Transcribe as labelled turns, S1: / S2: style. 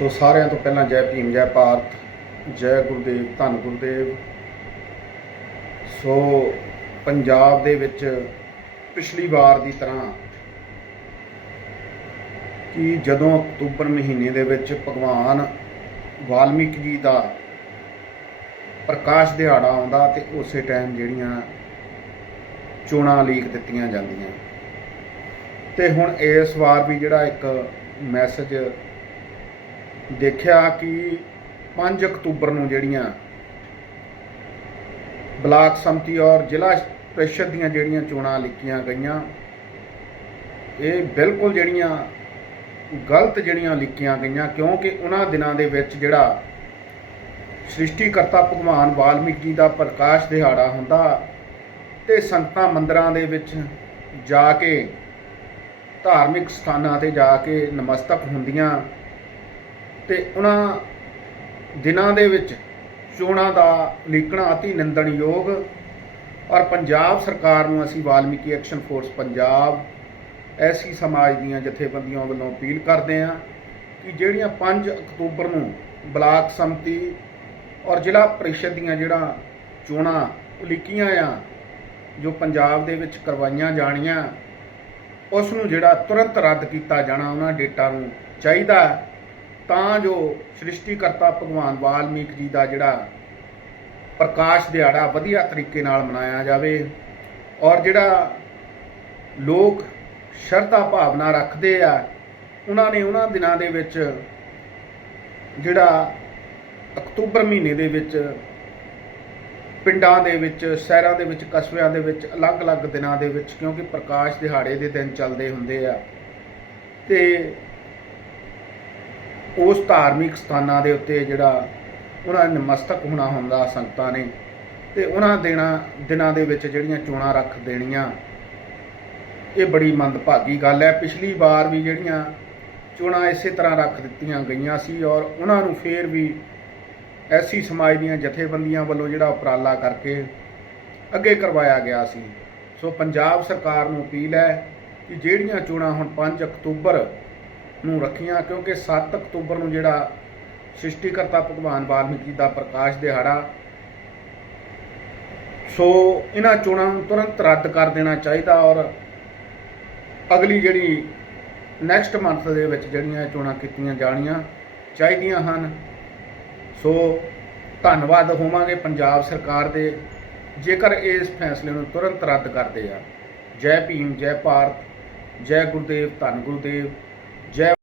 S1: ਸੋ ਸਾਰਿਆਂ ਤੋਂ ਪਹਿਲਾਂ ਜੈ ਭੀਮ, ਜੈ ਭਾਰਤ, ਜੈ ਗੁਰਦੇਵ, ਧੰਨ ਗੁਰਦੇਵ। ਸੋ ਪੰਜਾਬ ਦੇ ਵਿੱਚ ਪਿਛਲੀ ਵਾਰ ਦੀ ਤਰ੍ਹਾਂ ਕਿ ਜਦੋਂ ਅਕਤੂਬਰ ਮਹੀਨੇ ਦੇ ਵਿੱਚ ਭਗਵਾਨ ਵਾਲਮੀਕ ਜੀ ਦਾ ਪ੍ਰਕਾਸ਼ ਦਿਹਾੜਾ ਆਉਂਦਾ ਤੇ ਉਸੇ ਟਾਈਮ ਜਿਹੜੀਆਂ ਚੋਣਾਂ ਲੀਕ ਦਿੱਤੀਆਂ ਜਾਂਦੀਆਂ। ਤੇ ਹੁਣ ਇਸ ਵਾਰ ਵੀ ਜਿਹੜਾ ਇੱਕ ਮੈਸੇਜ ਦੇਖਿਆ ਕਿ 5 ਅਕਤੂਬਰ ਨੂੰ ਜਿਹੜੀਆਂ ਬਲਾਕ ਸੰਮਤੀ ਔਰ ਜ਼ਿਲ੍ਹਾ ਪ੍ਰੀਸ਼ਦ ਦੀਆਂ ਜਿਹੜੀਆਂ ਚੋਣਾਂ ਲਿਖੀਆਂ ਗਈਆਂ, ਇਹ ਬਿਲਕੁਲ ਜਿਹੜੀਆਂ ਗਲਤ ਜਿਹੜੀਆਂ ਲਿਖੀਆਂ ਗਈਆਂ, ਕਿਉਂਕਿ ਉਹਨਾਂ ਦਿਨਾਂ ਦੇ ਵਿੱਚ ਜਿਹੜਾ ਸ੍ਰਿਸ਼ਟੀਕਰਤਾ ਭਗਵਾਨ ਵਾਲਮੀਕ ਜੀ ਦਾ ਪ੍ਰਕਾਸ਼ ਦਿਹਾੜਾ ਹੁੰਦਾ ਤੇ ਸੰਗਤਾਂ ਮੰਦਰਾਂ ਦੇ ਵਿੱਚ ਜਾ ਕੇ ਧਾਰਮਿਕ ਸਥਾਨਾਂ ਤੇ ਜਾ ਕੇ ਨਮਸਤਕ ਹੁੰਦੀਆਂ ਤੇ ਉਹਨਾਂ ਦਿਨਾਂ ਦੇ ਵਿੱਚ ਚੋਣਾਂ ਦਾ ਲੀਕਣਾ ਅਤੀ ਨਿੰਦਣਯੋਗ ਔਰ ਪੰਜਾਬ ਸਰਕਾਰ ਨੂੰ ਅਸੀਂ Valmiki action force Punjab, SC ਸਮਾਜ ਦੀਆਂ ਜਥੇਬੰਦੀਆਂ ਵੱਲੋਂ ਅਪੀਲ ਕਰਦੇ ਹਾਂ ਕਿ ਜਿਹੜੀਆਂ 5 ਅਕਤੂਬਰ ਨੂੰ ਬਲਾਕ ਸੰਮਤੀ ਔਰ ਜ਼ਿਲ੍ਹਾ ਪ੍ਰੀਸ਼ਦ ਦੀਆਂ ਜਿਹੜਾ ਚੋਣਾਂ ਉਲੀਕੀਆਂ ਆ, ਜੋ ਪੰਜਾਬ ਦੇ ਵਿੱਚ ਕਰਵਾਈਆਂ ਜਾਣੀਆਂ, ਉਸ ਨੂੰ ਜਿਹੜਾ ਤੁਰੰਤ ਰੱਦ ਕੀਤਾ ਜਾਣਾ, ਉਹਨਾਂ ਡੇਟਾ ਨੂੰ ਚਾਹੀਦਾ ਤਾਂ ਜੋ ਸ੍ਰਿਸ਼ਟੀਕਰਤਾ ਭਗਵਾਨ ਵਾਲਮੀਕ ਜੀ ਦਾ ਜਿਹੜਾ ਪ੍ਰਕਾਸ਼ ਦਿਹਾੜਾ ਵਧੀਆ ਤਰੀਕੇ ਨਾਲ ਮਨਾਇਆ ਜਾਵੇ ਔਰ ਜਿਹੜਾ ਲੋਕ ਸ਼ਰਧਾ ਭਾਵਨਾ ਰੱਖਦੇ ਆ, ਉਹਨਾਂ ਨੇ ਉਹਨਾਂ ਦਿਨਾਂ ਦੇ ਵਿੱਚ ਜਿਹੜਾ ਅਕਤੂਬਰ ਮਹੀਨੇ ਦੇ ਵਿੱਚ ਪਿੰਡਾਂ ਦੇ ਵਿੱਚ, ਸ਼ਹਿਰਾਂ ਦੇ ਵਿੱਚ, ਕਸਬਿਆਂ ਦੇ ਵਿੱਚ ਅਲੱਗ-ਅਲੱਗ ਦਿਨਾਂ ਦੇ ਵਿੱਚ ਕਿਉਂਕਿ ਪ੍ਰਕਾਸ਼ ਦਿਹਾੜੇ ਦੇ ਦਿਨ ਚੱਲਦੇ ਹੁੰਦੇ ਆ। ਤੇ ਉਸ ਧਾਰਮਿਕ ਸਥਾਨਾਂ ਦੇ ਉੱਤੇ ਜਿਹੜਾ ਉਹਨਾਂ ਨੇ ਨਮਸਤਕ ਹੋਣਾ ਹੁੰਦਾ, ਸੰਗਤਾਂ ਨੇ, ਤੇ ਉਹਨਾਂ ਦਿਨਾਂ ਦਿਨਾਂ ਦੇ ਵਿੱਚ ਜਿਹੜੀਆਂ ਚੋਣਾਂ ਰੱਖ ਦੇਣੀਆਂ, ਇਹ ਬੜੀ ਮੰਦਭਾਗੀ ਗੱਲ ਹੈ। ਪਿਛਲੀ ਵਾਰ ਵੀ ਜਿਹੜੀਆਂ ਚੋਣਾਂ ਇਸੇ ਤਰ੍ਹਾਂ ਰੱਖ ਦਿੱਤੀਆਂ ਗਈਆਂ ਸੀ ਔਰ ਉਹਨਾਂ ਨੂੰ ਫੇਰ ਵੀ ਐਸੀ ਸਮਾਜ ਦੀਆਂ ਜਥੇਬੰਦੀਆਂ ਵੱਲੋਂ ਜਿਹੜਾ ਉਪਰਾਲਾ ਕਰਕੇ ਅੱਗੇ ਕਰਵਾਇਆ ਗਿਆ ਸੀ। ਸੋ ਪੰਜਾਬ ਸਰਕਾਰ ਨੂੰ ਅਪੀਲ ਹੈ ਕਿ ਜਿਹੜੀਆਂ ਚੋਣਾਂ ਹੁਣ 5 ਅਕਤੂਬਰ ਨੂੰ ਰੱਖੀਆਂ ਕਿਉਂਕਿ 7 ਅਕਤੂਬਰ ਨੂੰ ਜਿਹੜਾ ਸ੍ਰਿਸ਼ਟੀਕਰਤਾ ਭਗਵਾਨ ਵਾਲਮੀਕ ਦਾ ਪ੍ਰਕਾਸ਼ ਦਿਹਾੜਾ, ਸੋ ਇਹਨਾਂ ਚੋਣਾਂ ਨੂੰ ਤੁਰੰਤ ਰੱਦ ਕਰ ਦੇਣਾ ਚਾਹੀਦਾ ਔਰ ਅਗਲੀ ਜਿਹੜੀ ਨੈਕਸਟ ਮੰਥ ਦੇ ਵਿੱਚ ਜਿਹੜੀਆਂ ਚੋਣਾਂ ਕੀਤੀਆਂ ਜਾਣੀਆਂ ਚਾਹੀਦੀਆਂ ਹਨ। ਸੋ ਧੰਨਵਾਦ ਹੋਵਾਂਗੇ ਪੰਜਾਬ ਸਰਕਾਰ ਦੇ, ਜੇਕਰ ਇਸ ਫੈਸਲੇ ਨੂੰ ਤੁਰੰਤ ਰੱਦ ਕਰਦੇ ਆ। ਜੈ ਭੀਮ, ਜੈ ਭਾਰਤ, ਜੈ ਗੁਰਦੇਵ, ਧੰਨ ਗੁਰਦੇਵ। ਜੈ